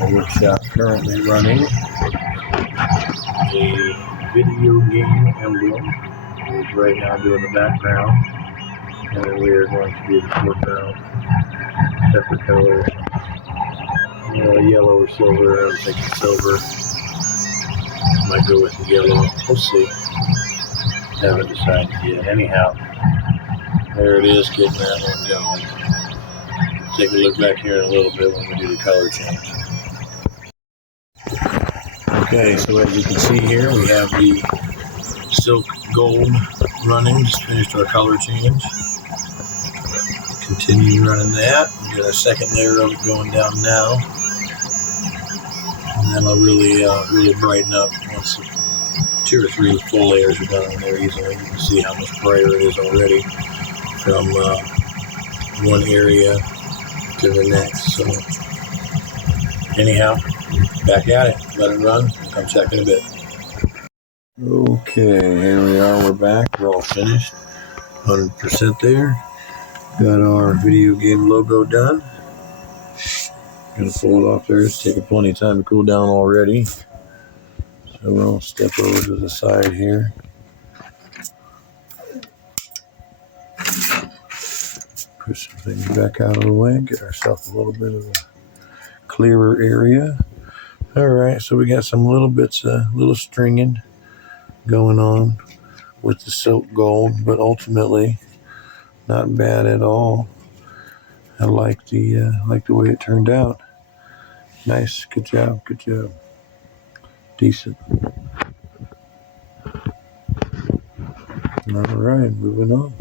A workshop currently running a video game Emblem. It's right now doing the background, and then we are going to do the foreground, separate colors. Yellow or silver. I'm thinking silver. Might go with the yellow. We'll see. Haven't decided yet. Anyhow, there it is, getting that one going. Take a look back here in a little bit when we do the color change. Okay, so as you can see here, we have the silk gold running. Just finished our color change. Continue running that. We got our second layer of it going down now. And that'll really brighten up once 2 or 3 full layers are done on there easily. You can see how much brighter it is already from one area to the next. So anyhow, back at it. Let it run. Come check in a bit. Okay, here we are. We're back. We're all finished. 100% there. Got our video game logo done. Gonna pull it off there. It's taking plenty of time to cool down already. So we'll step over to the side here. Push some things back out of the way. Get ourselves a little bit of a clearer area. Alright, so we got some little bits of little stringing going on with the silk gold, but ultimately not bad at all. I like the way it turned out. Nice, good job, decent. All right, moving on.